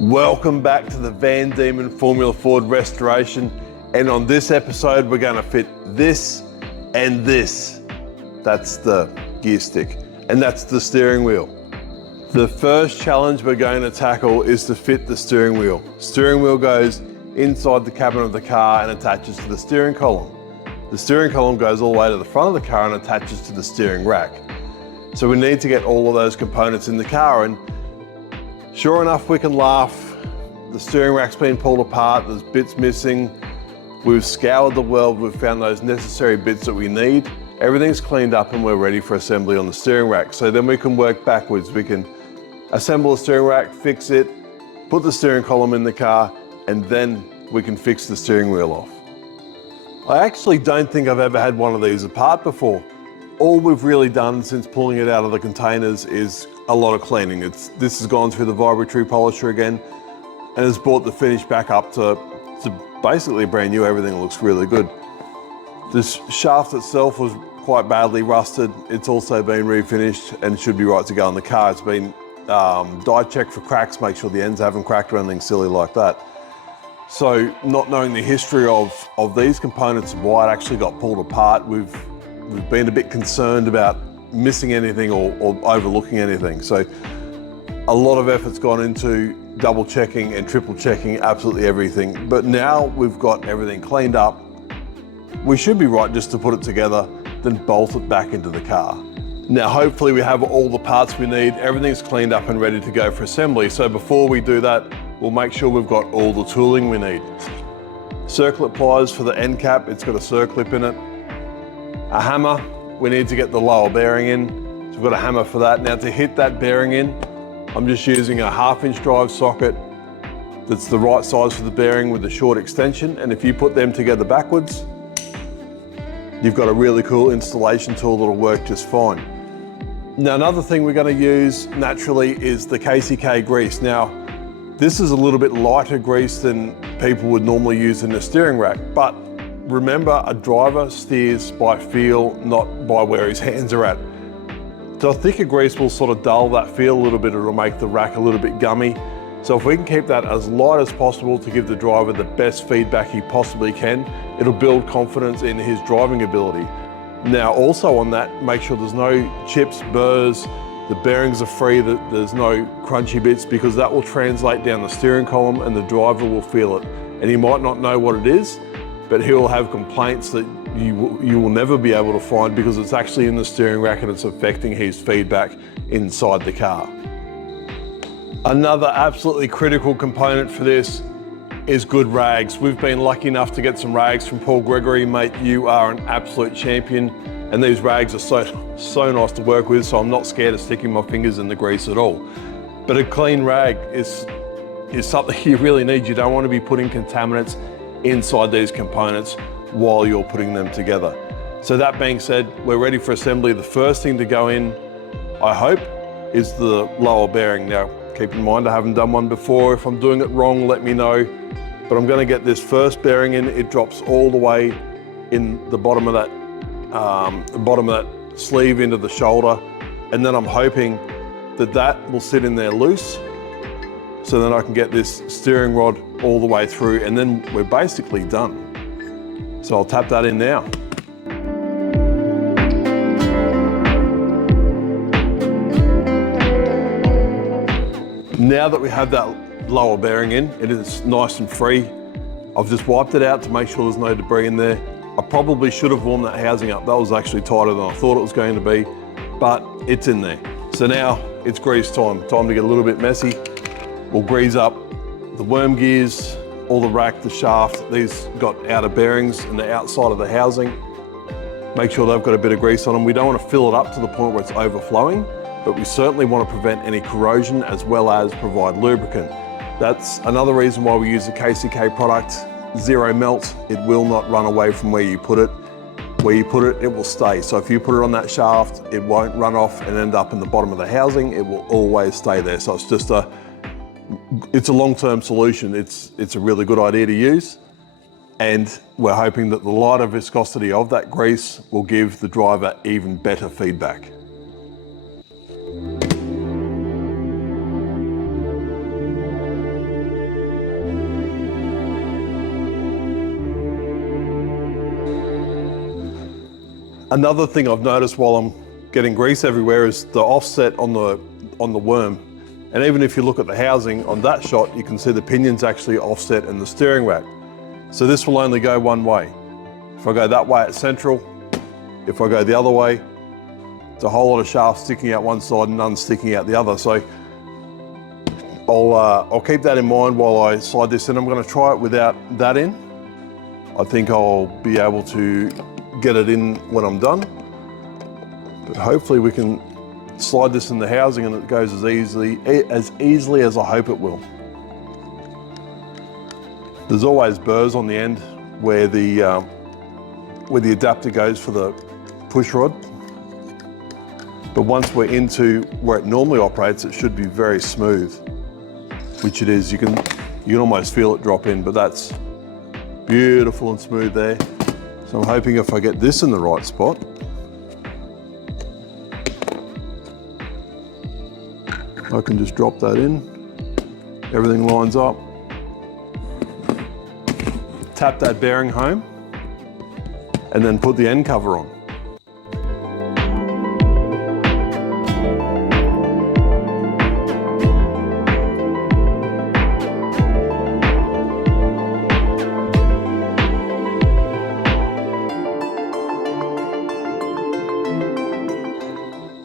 Welcome back to the Diemen Formula Ford restoration, and on this episode we're going to fit this and this. That's the gear stick, and that's the steering wheel. The first challenge we're going to tackle is to fit the steering wheel. Steering wheel goes inside the cabin of the car and attaches to the steering column. The steering column goes all the way to the front of the car and attaches to the steering rack. So we need to get all of those components in the car, and sure enough, we can laugh. The steering rack's been pulled apart, there's bits missing. We've scoured the world, we've found those necessary bits that we need. Everything's cleaned up and we're ready for assembly on the steering rack. So then we can work backwards. We can assemble the steering rack, fix it, put the steering column in the car, and then we can fix the steering wheel off. I actually don't think I've ever had one of these apart before. All we've really done since pulling it out of the containers is a lot of cleaning. This has gone through the vibratory polisher again and has brought the finish back up to basically brand new. Everything looks really good. This shaft itself was quite badly rusted. It's also been refinished and should be right to go in the car. It's been die checked for cracks, make sure the ends haven't cracked or anything silly like that. So not knowing the history of these components and why it actually got pulled apart, we've been a bit concerned about missing anything or overlooking anything. So a lot of effort's gone into double checking and triple checking absolutely everything. But now we've got everything cleaned up, we should be right just to put it together, then bolt it back into the car. Now hopefully we have all the parts we need, everything's cleaned up and ready to go for assembly. So before we do that, we'll make sure we've got all the tooling we need. Circlip pliers for the end cap, it's got a circlip in it. A hammer, we need to get the lower bearing in, so we've got a hammer for that. Now to hit that bearing in, I'm just using a 1/2" drive socket that's the right size for the bearing with the short extension, and if you put them together backwards, you've got a really cool installation tool that'll work just fine. Now another thing we're going to use naturally is the KCK grease. Now this is a little bit lighter grease than people would normally use in a steering rack, but remember, a driver steers by feel, not by where his hands are at. So a thicker grease will sort of dull that feel a little bit, it'll make the rack a little bit gummy. So if we can keep that as light as possible to give the driver the best feedback he possibly can, it'll build confidence in his driving ability. Now also on that, make sure there's no chips, burrs, the bearings are free, that there's no crunchy bits, because that will translate down the steering column and the driver will feel it. And he might not know what it is, but he will have complaints that you will never be able to find because it's actually in the steering rack and it's affecting his feedback inside the car. Another absolutely critical component for this is good rags. We've been lucky enough to get some rags from Paul Gregory. Mate, you are an absolute champion, and these rags are so nice to work with, so I'm not scared of sticking my fingers in the grease at all. But a clean rag is something you really need. You don't want to be putting contaminants inside these components while you're putting them together. So that being said, we're ready for assembly. The first thing to go in, I hope, is the lower bearing. Now, keep in mind, I haven't done one before. If I'm doing it wrong, let me know. But I'm gonna get this first bearing in. It drops all the way in the bottom of that sleeve into the shoulder. And then I'm hoping that that will sit in there loose, so then I can get this steering rod all the way through, and then we're basically done. So I'll tap that in now. Now that we have that lower bearing in, it is nice and free. I've just wiped it out to make sure there's no debris in there. I probably should have warmed that housing up. That was actually tighter than I thought it was going to be, but it's in there. So now it's grease time. Time to get a little bit messy. We'll grease up the worm gears, all the rack, the shaft. These got outer bearings and the outside of the housing. Make sure they've got a bit of grease on them. We don't want to fill it up to the point where it's overflowing, but we certainly want to prevent any corrosion as well as provide lubricant. That's another reason why we use the KCK product. Zero melt, it will not run away from where you put it. Where you put it, it will stay. So if you put it on that shaft, it won't run off and end up in the bottom of the housing. It will always stay there. So it's a long-term solution. It's a really good idea to use. And we're hoping that the lighter viscosity of that grease will give the driver even better feedback. Another thing I've noticed while I'm getting grease everywhere is the offset on the worm. And even if you look at the housing on that shot, you can see the pinion's actually offset in the steering rack. So this will only go one way. If I go that way, it's central. If I go the other way, it's a whole lot of shafts sticking out one side and none sticking out the other. So I'll keep that in mind while I slide this in. I'm going to try it without that in. I think I'll be able to get it in when I'm done. But hopefully we can slide this in the housing and it goes as easily as I hope it will. There's always burrs on the end where the adapter goes for the push rod. But once we're into where it normally operates, it should be very smooth, which it is. You can almost feel it drop in, but that's beautiful and smooth there. So I'm hoping if I get this in the right spot, I can just drop that in, everything lines up, tap that bearing home, and then put the end cover on.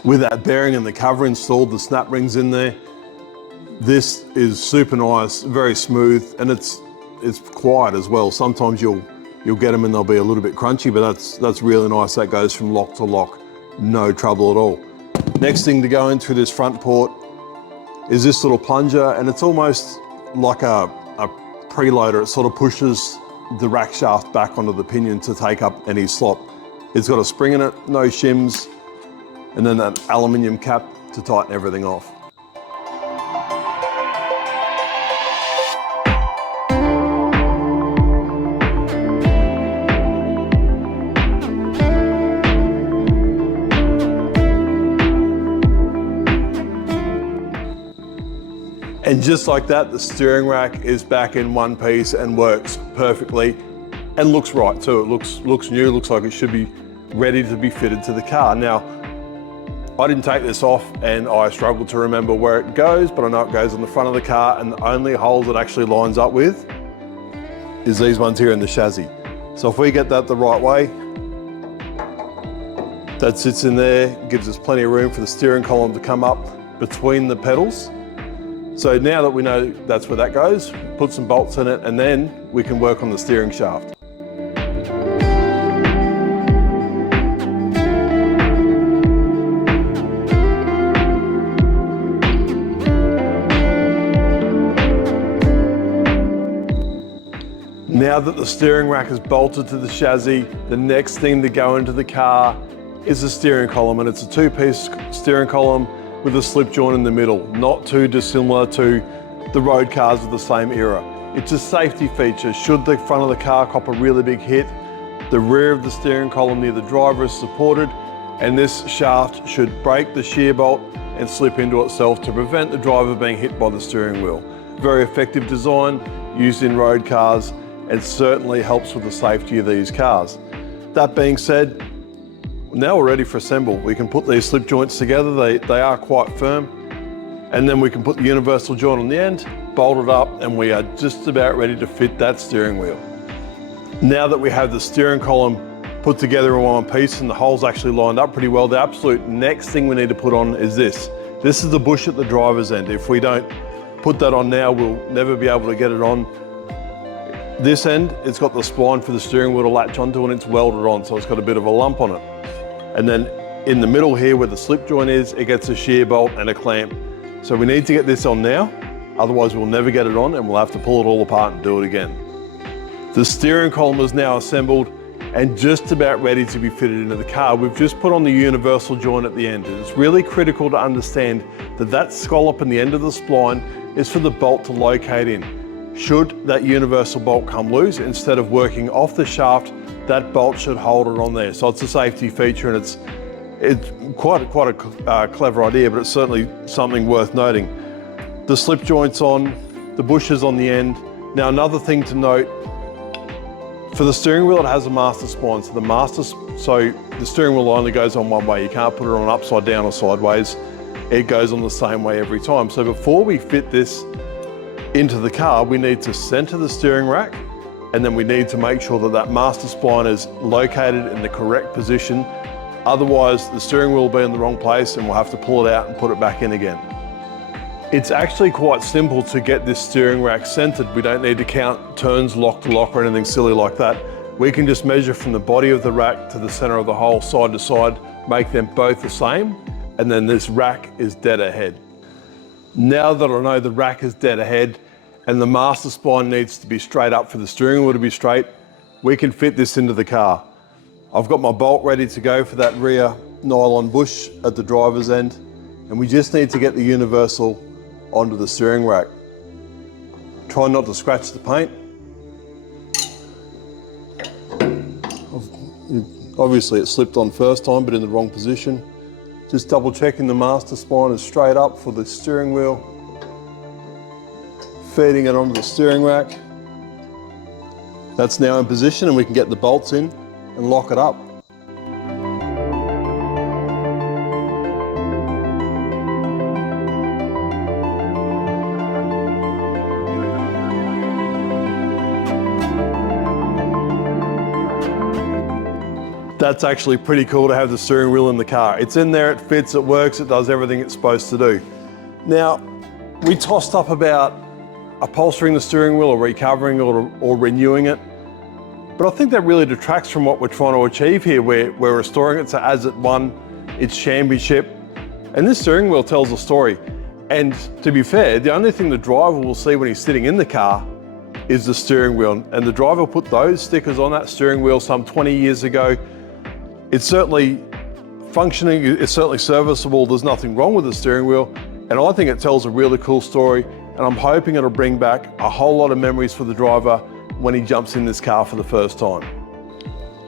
With that bearing and the cover installed, the snap rings in there, this is super nice, very smooth, and it's quiet as well. Sometimes you'll get them and they'll be a little bit crunchy, but that's really nice. That goes from lock to lock, no trouble at all. Next thing to go in through this front port is this little plunger, and it's almost like a preloader. It sort of pushes the rack shaft back onto the pinion to take up any slop. It's got a spring in it, no shims, and then that aluminium cap to tighten everything off. And just like that, the steering rack is back in one piece and works perfectly and looks right too. It looks new, looks like it should be ready to be fitted to the car. Now, I didn't take this off and I struggled to remember where it goes, but I know it goes on the front of the car, and the only holes it actually lines up with is these ones here in the chassis. So if we get that the right way, that sits in there, gives us plenty of room for the steering column to come up between the pedals. So now that we know that's where that goes, put some bolts in it, and then we can work on the steering shaft. Now that the steering rack is bolted to the chassis, the next thing to go into the car is the steering column, and it's a two-piece steering column with a slip joint in the middle, not too dissimilar to the road cars of the same era. It's a safety feature. Should the front of the car cop a really big hit, the rear of the steering column near the driver is supported, and this shaft should break the shear bolt and slip into itself to prevent the driver being hit by the steering wheel. Very effective design, used in road cars, and certainly helps with the safety of these cars. That being said, now we're ready for assemble. We can put these slip joints together, they are quite firm, and then we can put the universal joint on the end, bolt it up, and we are just about ready to fit that steering wheel. Now that we have the steering column put together in one piece and the holes actually lined up pretty well, the absolute next thing we need to put on is this. This is the bush at the driver's end. If we don't put that on now, we'll never be able to get it on. This end, it's got the spline for the steering wheel to latch onto, and it's welded on, so it's got a bit of a lump on it. And then in the middle here where the slip joint is, it gets a shear bolt and a clamp. So we need to get this on now, otherwise we'll never get it on and we'll have to pull it all apart and do it again. The steering column is now assembled and just about ready to be fitted into the car. We've just put on the universal joint at the end. And it's really critical to understand that that scallop in the end of the spline is for the bolt to locate in. Should that universal bolt come loose, instead of working off the shaft, that bolt should hold it on there. So it's a safety feature, and it's quite a clever idea, but it's certainly something worth noting. The slip joint's on, the bush is on the end. Now another thing to note, For the steering wheel, it has a master spline. So the steering wheel only goes on one way. You can't put it on upside down or sideways. It goes on the same way every time. So before we fit this into the car, we need to center the steering rack, and then we need to make sure that that master spline is located in the correct position. Otherwise, the steering wheel will be in the wrong place and we'll have to pull it out and put it back in again. It's actually quite simple to get this steering rack centered. We don't need to count turns lock to lock or anything silly like that. We can just measure from the body of the rack to the center of the hole, side to side, make them both the same, and then this rack is dead ahead. Now that I know the rack is dead ahead and the master spline needs to be straight up for the steering wheel to be straight, we can fit this into the car. I've got my bolt ready to go for that rear nylon bush at the driver's end, and we just need to get the universal onto the steering rack. Try not to scratch the paint. Obviously it slipped on first time, but in the wrong position. Just double checking the master spline is straight up for the steering wheel. Feeding it onto the steering rack. That's now in position and we can get the bolts in and lock it up. That's actually pretty cool to have the steering wheel in the car. It's in there, it fits, it works, it does everything it's supposed to do. Now, we tossed up about upholstering the steering wheel or recovering or renewing it, but I think that really detracts from what we're trying to achieve here. We're restoring it to as it won its championship, and this steering wheel tells a story. And to be fair, the only thing the driver will see when he's sitting in the car is the steering wheel, and the driver put those stickers on that steering wheel some 20 years ago. It's certainly functioning, it's certainly serviceable, there's nothing wrong with the steering wheel, and I think it tells a really cool story, and I'm hoping it'll bring back a whole lot of memories for the driver when he jumps in this car for the first time.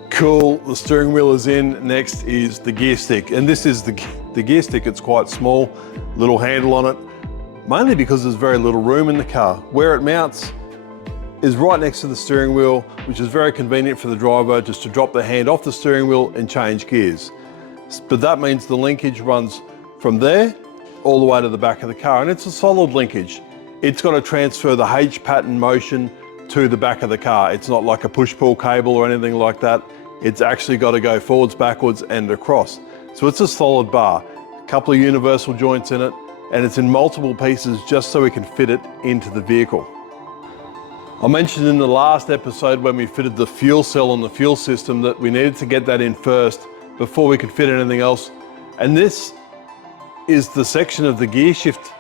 Cool, the steering wheel is in. Next is the gear stick, and this is the gear stick. It's quite small, little handle on it, mainly because there's very little room in the car. Where it mounts is right next to the steering wheel, which is very convenient for the driver just to drop the hand off the steering wheel and change gears. But that means the linkage runs from there all the way to the back of the car, and it's a solid linkage. It's got to transfer the H pattern motion to the back of the car. It's not like a push-pull cable or anything like that. It's actually got to go forwards, backwards, and across. So it's a solid bar, a couple of universal joints in it, and it's in multiple pieces just so we can fit it into the vehicle. I mentioned in the last episode when we fitted the fuel cell on the fuel system that we needed to get that in first before we could fit anything else. And this is the section of the gear shift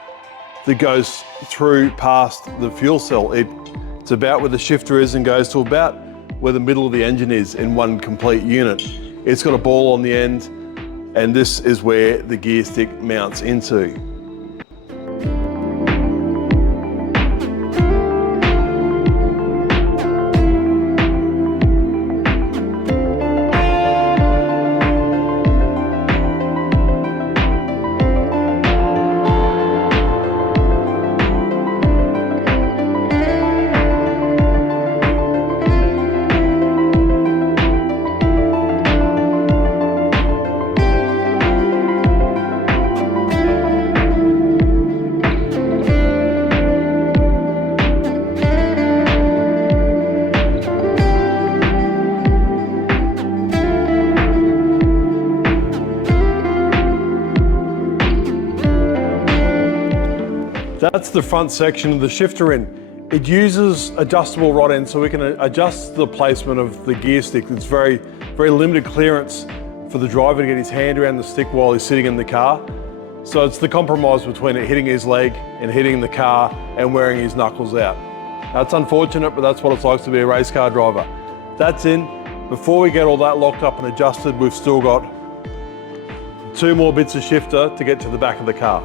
that goes through past the fuel cell. It's about where the shifter is and goes to about where the middle of the engine is in one complete unit. It's got a ball on the end, and this is where the gear stick mounts into. That's the front section of the shifter in. It uses adjustable rod ends so we can adjust the placement of the gear stick. It's very limited clearance for the driver to get his hand around the stick while he's sitting in the car. So it's the compromise between it hitting his leg and hitting the car and wearing his knuckles out. That's unfortunate, but that's what it's like to be a race car driver. That's in. Before we get all that locked up and adjusted, we've still got 2 more bits of shifter to get to the back of the car.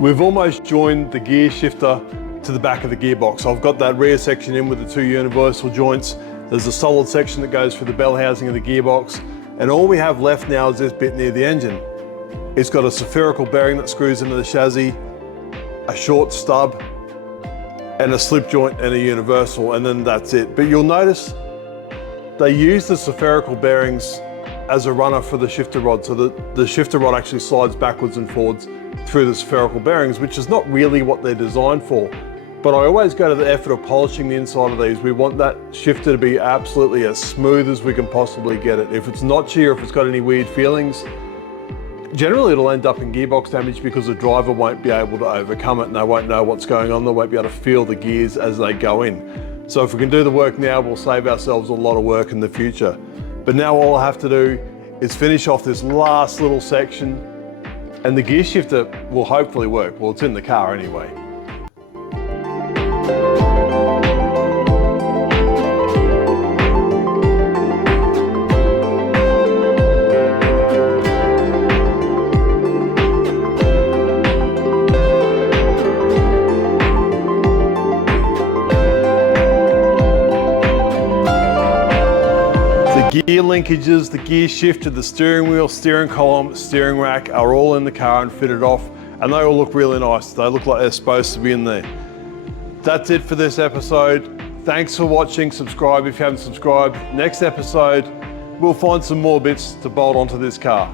We've almost joined the gear shifter to the back of the gearbox. I've got that rear section in with the 2 universal joints. There's a solid section that goes through the bell housing of the gearbox, and all we have left now is this bit near the engine. It's got a spherical bearing that screws into the chassis, a short stub, and a slip joint and a universal, and then that's it. But you'll notice they use the spherical bearings as a runner for the shifter rod, so that the shifter rod actually slides backwards and forwards through the spherical bearings, which is not really what they're designed for. But I always go to the effort of polishing the inside of these. We want that shifter to be absolutely as smooth as we can possibly get it. If it's notchy or if it's got any weird feelings, generally it'll end up in gearbox damage because the driver won't be able to overcome it and they won't know what's going on. They won't be able to feel the gears as they go in. So if we can do the work now, we'll save ourselves a lot of work in the future. But now all I have to do is finish off this last little section and the gear shifter will hopefully work. Well, it's in the car anyway. Gear linkages, the gear shifter, the steering wheel, steering column, steering rack are all in the car and fitted off, and they all look really nice. They look like they're supposed to be in there. That's it for this episode. Thanks for watching. Subscribe if you haven't subscribed. Next episode, we'll find some more bits to bolt onto this car.